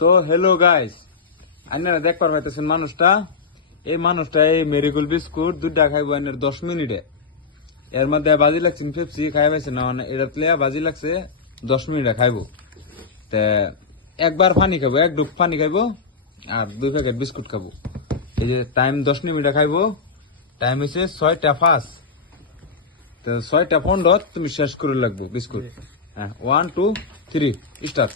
তো hello guys, আপনারা দেখবার পাইতেছেন মানুষটা, এই মানুষটা এই মেরিগোল বিস্কুট দুইটা খাইবো 10 মিনিটে। এর মধ্যে বাজি লাগছে পেপসি খাই পাইছে না, এটা বাজি লাগছে 10 মিনিটে খাইবো। একবার পানি খাবো, এক ডুব পানি খাইবো আর 2 প্যাকেট বিস্কুট খাবো। এই যে টাইম 10 মিনিটে খাইবো, টাইম হচ্ছে 6টা 5। তো 6টা 15 তুমি শেষ করে লাগবো বিস্কুট। হ্যাঁ, 1 2 3 স্টার্ট।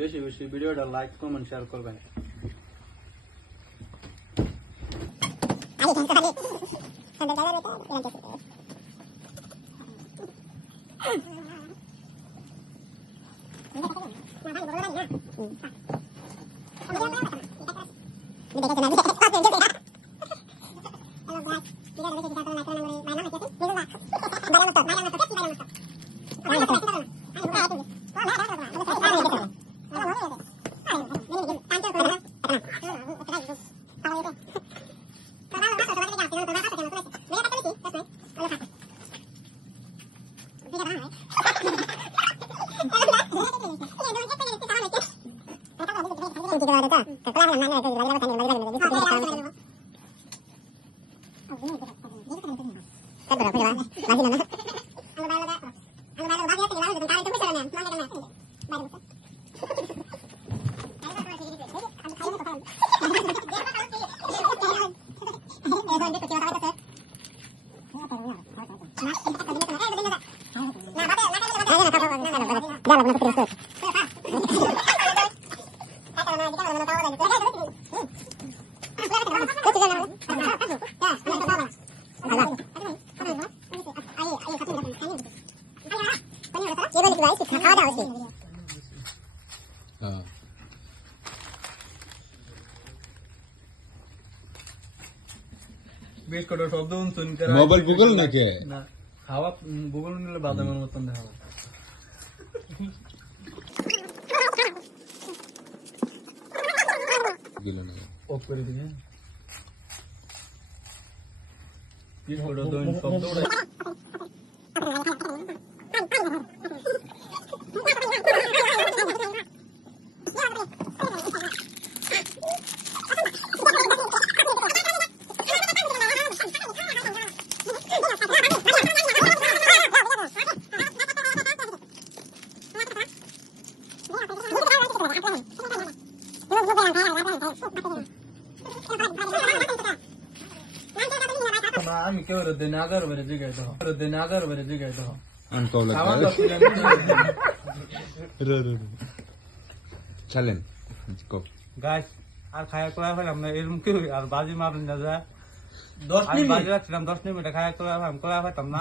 বেশি বেশি ভিডিওটা লাইক কমেন্ট শেয়ার করবেন। মোবাইল গুগল নাকি না খাওয়া গুগল নিলে বাদামের মতন দেখা অফ করে দিই। কি হলো দইন শব্দ আমি কেউ দিনাগার বেড়ে জিগাই দাও, দিনাগার বেড়ে জিগাই দাও। চলেন গাছ আর খায়া করা ফেলাম না এরকম কি আর বাজি মারুন না যায় 10 মিনিট বাজি রাখছিলাম 10 মিনিট খায়া করা করা ফেলাম না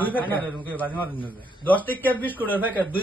এরকম কি বাজি মারুন না 10 টিকেট বিস্কুটের প্যাকেট 2